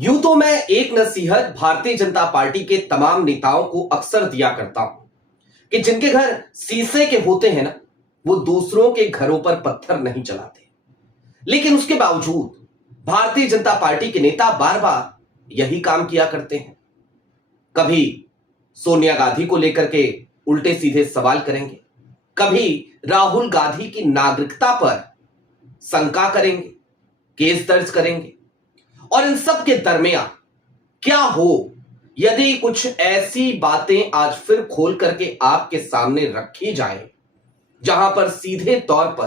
यूं तो मैं एक नसीहत भारतीय जनता पार्टी के तमाम नेताओं को अक्सर दिया करता हूं कि जिनके घर शीशे के होते हैं ना, वो दूसरों के घरों पर पत्थर नहीं चलाते। लेकिन उसके बावजूद भारतीय जनता पार्टी के नेता बार बार यही काम किया करते हैं। कभी सोनिया गांधी को लेकर के उल्टे सीधे सवाल करेंगे, कभी राहुल गांधी की नागरिकता पर शंका करेंगे, केस दर्ज करेंगे। और इन सब के दरमियान क्या हो यदि कुछ ऐसी बातें आज फिर खोल करके आपके सामने रखी जाए जहां पर सीधे तौर पर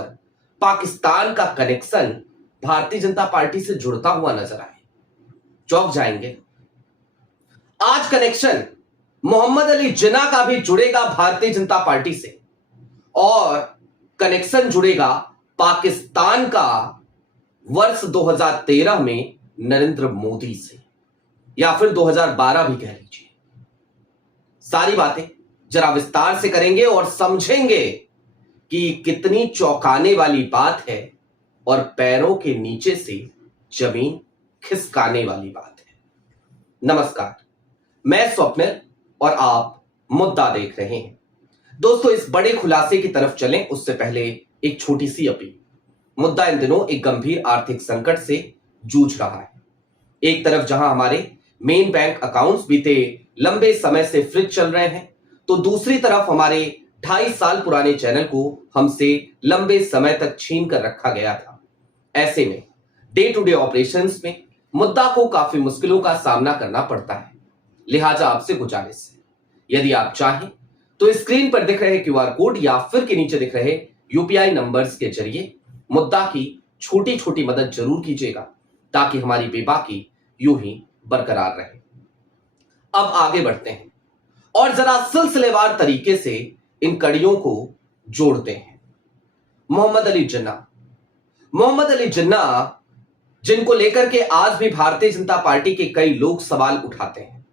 पाकिस्तान का कनेक्शन भारतीय जनता पार्टी से जुड़ता हुआ नजर आए, चौंक जाएंगे। आज कनेक्शन मोहम्मद अली जिन्ना का भी जुड़ेगा भारतीय जनता पार्टी से, और कनेक्शन जुड़ेगा पाकिस्तान का वर्ष 2013 में नरेंद्र मोदी से, या फिर 2012 भी कह लीजिए। सारी बातें जरा विस्तार से करेंगे और समझेंगे कि कितनी चौंकाने वाली बात है और पैरों के नीचे से जमीन खिसकाने वाली बात है। नमस्कार, मैं स्वप्निल और आप मुद्दा देख रहे हैं। दोस्तों, इस बड़े खुलासे की तरफ चलें उससे पहले एक छोटी सी अपील। मुद्दा इन दिनों एक गंभीर आर्थिक संकट से जूझ रहा है। एक तरफ जहां हमारे मेन बैंक अकाउंट्स बीते लंबे समय से फ्रीज चल रहे हैं, तो दूसरी तरफ हमारे 2.5 साल पुराने चैनल को हमसे लंबे समय तक छीन कर रखा गया था। ऐसे में डे टू डे ऑपरेशंस में मुद्दा को काफी मुश्किलों का सामना करना पड़ता है। लिहाजा आपसे गुजारिश है, यदि आप चाहें तो स्क्रीन पर दिख रहे QR कोड या फिर के नीचे दिख रहे UPI नंबर्स के जरिए मुद्दा की छोटी छोटी मदद जरूर कीजिएगा, ताकि हमारी बेबाकी यूं ही बरकरार रहे। अब आगे बढ़ते हैं और जरा सिलसिलेवार तरीके से इन कड़ियों को जोड़ते हैं। मोहम्मद अली जिन्ना जिनको लेकर के आज भी भारतीय जनता पार्टी के कई लोग सवाल उठाते हैं,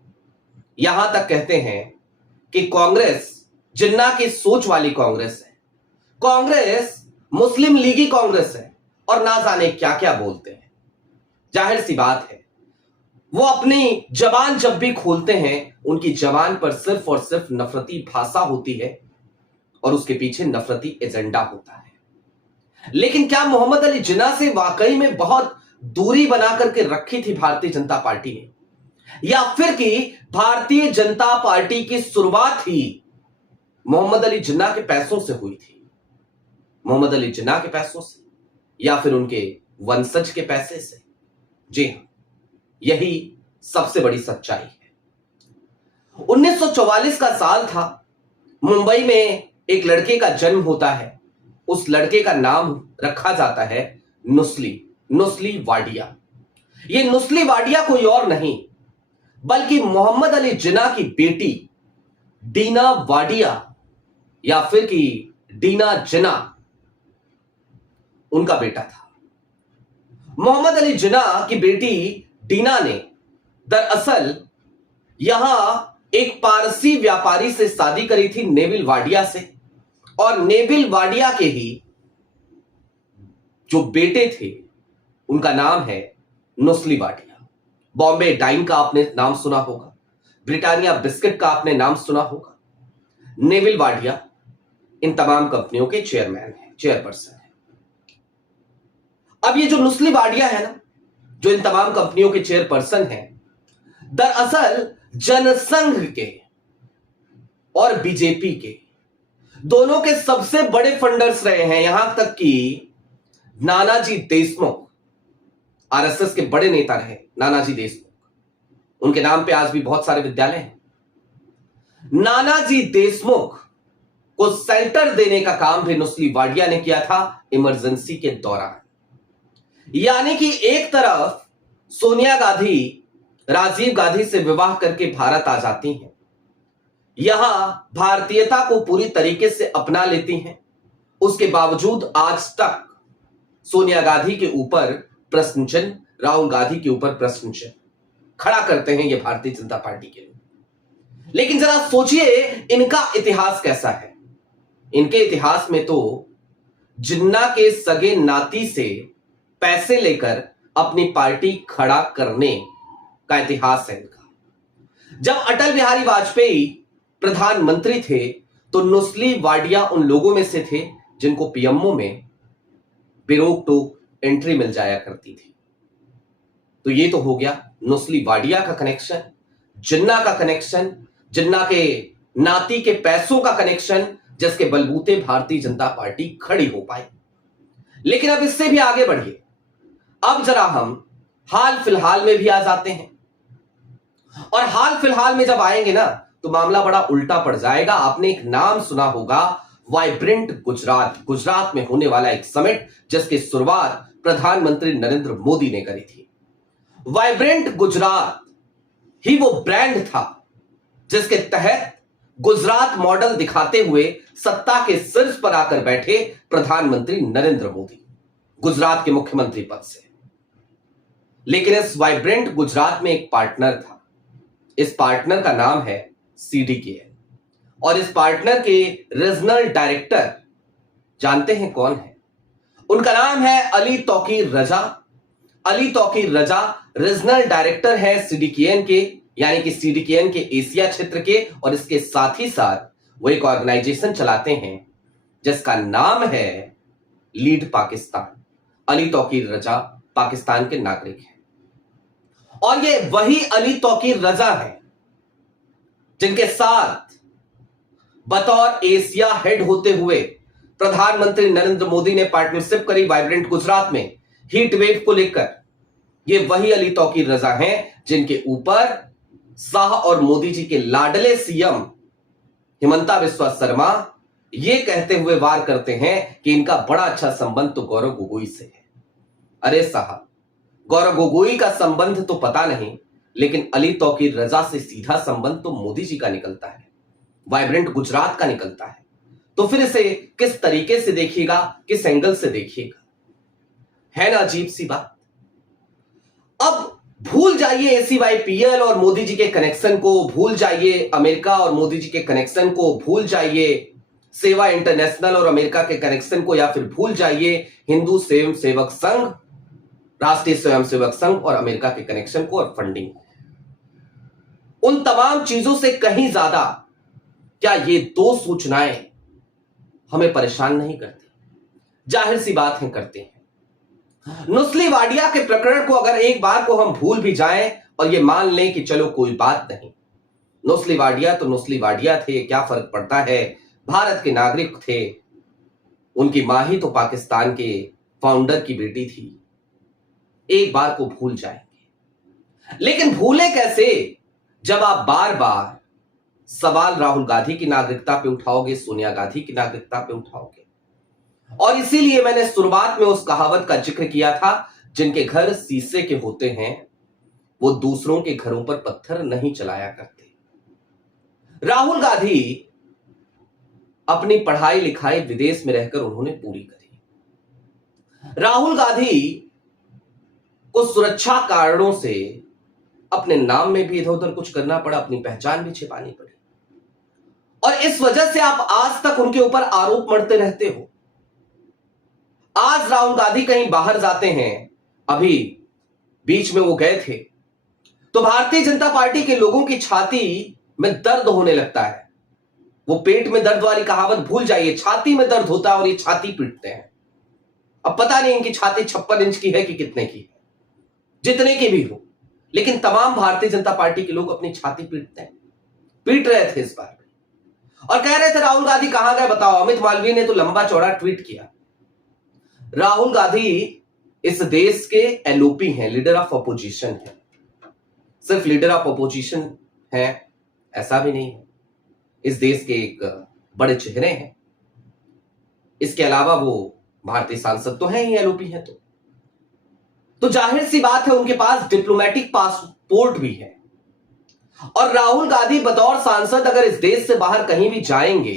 यहां तक कहते हैं कि कांग्रेस जिन्ना की सोच वाली कांग्रेस है, कांग्रेस मुस्लिम लीगी कांग्रेस है, और ना जाने क्या क्या बोलते हैं। जाहिर सी बात है, वो अपनी जबान जब भी खोलते हैं उनकी जबान पर सिर्फ और सिर्फ नफरती भाषा होती है और उसके पीछे नफरती एजेंडा होता है। लेकिन क्या मोहम्मद अली जिन्ना से वाकई में बहुत दूरी बना करके रखी थी भारतीय जनता पार्टी ने, या फिर कि भारतीय जनता पार्टी की शुरुआत ही मोहम्मद अली जिन्ना के पैसों से हुई थी? मोहम्मद अली जिन्ना के पैसों से या फिर उनके वंशज के पैसे से? जी हां, यही सबसे बड़ी सच्चाई है। 1944 का साल था। मुंबई में एक लड़के का जन्म होता है। उस लड़के का नाम रखा जाता है नुस्ली वाडिया। ये नुस्ली वाडिया कोई और नहीं बल्कि मोहम्मद अली जिन्ना की बेटी डीना वाडिया, या फिर कि डीना जिन्ना उनका बेटा था। मोहम्मद अली जिन्ना की बेटी डीना ने दरअसल यहां एक पारसी व्यापारी से शादी करी थी, नेविल वाडिया से, और नेविल वाडिया के ही जो बेटे थे उनका नाम है नुस्ली वाडिया। बॉम्बे डाइन का आपने नाम सुना होगा, ब्रिटानिया बिस्किट का आपने नाम सुना होगा। नेविल वाडिया इन तमाम कंपनियों के चेयरपर्सन है। अब ये जो नुस्ली वाडिया है ना, जो इन तमाम कंपनियों के चेयरपर्सन हैं, दरअसल जनसंघ के और बीजेपी के दोनों के सबसे बड़े फंडर्स रहे हैं। यहां तक कि नानाजी देशमुख, RSS के बड़े नेता रहे नानाजी देशमुख, उनके नाम पे आज भी बहुत सारे विद्यालय हैं। नानाजी देशमुख को शेल्टर देने का काम भी नुस्ली वाडिया ने किया था इमरजेंसी के दौरान। यानी कि एक तरफ सोनिया गांधी राजीव गांधी से विवाह करके भारत आ जाती हैं, यहां भारतीयता को पूरी तरीके से अपना लेती हैं, उसके बावजूद आज तक सोनिया गांधी के ऊपर प्रश्न चिन्ह, राहुल गांधी के ऊपर प्रश्न चिन्ह खड़ा करते हैं ये भारतीय जनता पार्टी के लोग। लेकिन जरा सोचिए इनका इतिहास कैसा है। इनके इतिहास में तो जिन्ना के सगे नाती से पैसे लेकर अपनी पार्टी खड़ा करने का इतिहास है इनका। जब अटल बिहारी वाजपेयी प्रधानमंत्री थे तो नुस्ली वाडिया उन लोगों में से थे जिनको पीएमओ में बेरोक टोक एंट्री मिल जाया करती थी। तो ये तो हो गया नुस्ली वाडिया का कनेक्शन, जिन्ना का कनेक्शन, जिन्ना के नाती के पैसों का कनेक्शन, जिसके बलबूते भारतीय जनता पार्टी खड़ी हो पाई। लेकिन अब इससे भी आगे बढ़िए, अब जरा हम हाल फिलहाल में भी आ जाते हैं। और हाल फिलहाल में जब आएंगे ना तो मामला बड़ा उल्टा पड़ जाएगा। आपने एक नाम सुना होगा, वाइब्रेंट गुजरात। गुजरात में होने वाला एक समिट जिसकी शुरुआत प्रधानमंत्री नरेंद्र मोदी ने करी थी। वाइब्रेंट गुजरात ही वो ब्रांड था जिसके तहत गुजरात मॉडल दिखाते हुए सत्ता के शीर्ष पर आकर बैठे प्रधानमंत्री नरेंद्र मोदी गुजरात के मुख्यमंत्री पद से। लेकिन इस वाइब्रेंट गुजरात में एक पार्टनर था। इस पार्टनर का नाम है सीडीकेएन और इस पार्टनर के रीजनल डायरेक्टर जानते हैं कौन है? उनका नाम है अली तौकीर रजा। अली तौकीर रजा रीजनल डायरेक्टर है सीडीकेएन के, यानी कि सीडीकेएन के एशिया क्षेत्र के। और इसके साथ ही साथ वो एक ऑर्गेनाइजेशन चलाते हैं जिसका नाम है लीड पाकिस्तान। अली तौकीर रजा पाकिस्तान के नागरिक हैं और ये वही अली तौकीर रजा हैं जिनके साथ बतौर एशिया हेड होते हुए प्रधानमंत्री नरेंद्र मोदी ने पार्टनरशिप करी वाइब्रेंट गुजरात में हीट वेव को लेकर। ये वही अली तौकीर रजा हैं जिनके ऊपर शाह और मोदी जी के लाडले सीएम हिमंता बिस्वा शर्मा ये कहते हुए वार करते हैं कि इनका बड़ा अच्छा संबंध तो गौरव गोगोई से है। अरे साहब, गौरव गोगोई का संबंध तो पता नहीं, लेकिन अली तौकीर रजा से सीधा संबंध तो मोदी जी का निकलता है, वाइब्रेंट गुजरात का निकलता है। तो फिर इसे किस तरीके से देखिएगा, किस एंगल से देखिएगा, है ना अजीब सी बात। अब भूल जाइए एसीवाईपीएल और मोदी जी के कनेक्शन को, भूल जाइए अमेरिका और मोदी जी के कनेक्शन को, भूल जाइए सेवा इंटरनेशनल और अमेरिका के कनेक्शन को, या फिर भूल जाइए हिंदू स्वयं सेवक संघ, राष्ट्रीय स्वयंसेवक संघ और अमेरिका के कनेक्शन को और फंडिंग। उन तमाम चीजों से कहीं ज्यादा क्या ये दो सूचनाएं हमें परेशान नहीं करती? जाहिर सी बात है करते हैं। नुस्ली वाडिया के प्रकरण को अगर एक बार को हम भूल भी जाएं और ये मान लें कि चलो कोई बात नहीं, नुस्ली वाडिया तो नुस्ली वाडिया थे, क्या फर्क पड़ता है, भारत के नागरिक थे, उनकी मां ही तो पाकिस्तान के फाउंडर की बेटी थी, एक बार को भूल जाएंगे। लेकिन भूले कैसे जब आप बार बार सवाल राहुल गांधी की नागरिकता पे उठाओगे, सोनिया गांधी की नागरिकता पे उठाओगे। और इसीलिए मैंने शुरुआत में उस कहावत का जिक्र किया था, जिनके घर शीशे के होते हैं वो दूसरों के घरों पर पत्थर नहीं चलाया करते। राहुल गांधी अपनी पढ़ाई लिखाई विदेश में रहकर उन्होंने पूरी करी। राहुल गांधी को सुरक्षा कारणों से अपने नाम में भी इधर उधर कुछ करना पड़ा, अपनी पहचान भी छिपानी पड़ी, और इस वजह से आप आज तक उनके ऊपर आरोप मढ़ते रहते हो। आज राहुल गांधी कहीं बाहर जाते हैं, अभी बीच में वो गए थे, तो भारतीय जनता पार्टी के लोगों की छाती में दर्द होने लगता है। वो पेट में दर्द वाली कहावत भूल जाइए, छाती में दर्द होता है और ये छाती पीटते हैं। अब पता नहीं इनकी छाती 56 इंच की है कि कितने की है, जितने की भी हो, लेकिन तमाम भारतीय जनता पार्टी के लोग अपनी छाती पीटते हैं, पीट रहे थे इस बार भी, और कह रहे थे राहुल गांधी कहां गए बताओ। अमित मालवीय ने तो लंबा चौड़ा ट्वीट किया। राहुल गांधी इस देश के एलओपी हैं, लीडर ऑफ अपोजिशन है। सिर्फ लीडर ऑफ अपोजिशन है ऐसा भी नहीं है, इस देश के एक बड़े चेहरे हैं। इसके अलावा वो भारतीय सांसद तो हैं ही, एलओपी हैं तो जाहिर सी बात है उनके पास डिप्लोमेटिक पासपोर्ट भी है। और राहुल गांधी बतौर सांसद अगर इस देश से बाहर कहीं भी जाएंगे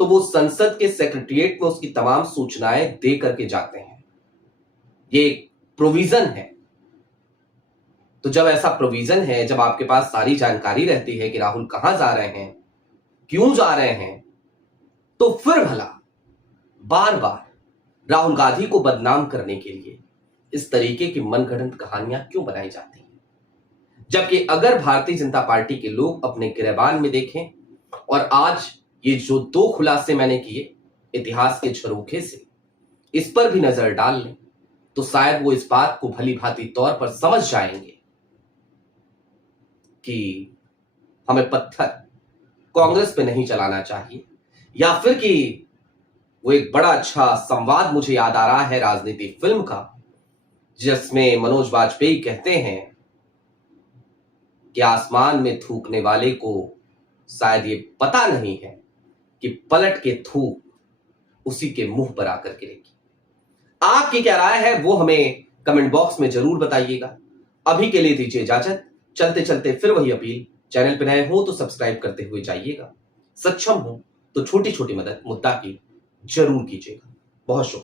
तो वो संसद के सेक्रेटरिएट में उसकी तमाम सूचनाएं दे करके जाते हैं। ये एक प्रोविजन है। तो जब ऐसा प्रोविजन है, जब आपके पास सारी जानकारी रहती है कि राहुल कहां जा रहे हैं, क्यों जा रहे हैं, तो फिर भला बार बार राहुल गांधी को बदनाम करने के लिए इस तरीके की मनगढ़ंत कहानियां क्यों बनाई जाती हैं? जबकि अगर भारतीय जनता पार्टी के लोग अपने गिरबान में देखें और आज ये जो 2 खुलासे मैंने किए इतिहास के झरोखे से, इस पर भी नजर डाल लें तो शायद वो इस बात को भली भांति तौर पर समझ जाएंगे कि हमें पत्थर कांग्रेस पे नहीं चलाना चाहिए, या फिर कि वो एक बड़ा अच्छा संवाद मुझे याद आ रहा है राजनीति फिल्म का, जिसमें मनोज वाजपेयी कहते हैं कि आसमान में थूकने वाले को शायद ये पता नहीं है कि पलट के थूक उसी के मुंह पर आकर गिरेगी। आपकी क्या राय है वो हमें कमेंट बॉक्स में जरूर बताइएगा। अभी के लिए दीजिए इजाजत। चलते चलते फिर वही अपील, चैनल पर नए हो तो सब्सक्राइब करते हुए जाइएगा, सक्षम हो तो छोटी छोटी मदद मुद्दा की जरूर कीजिएगा। बहुत शुक्रिया।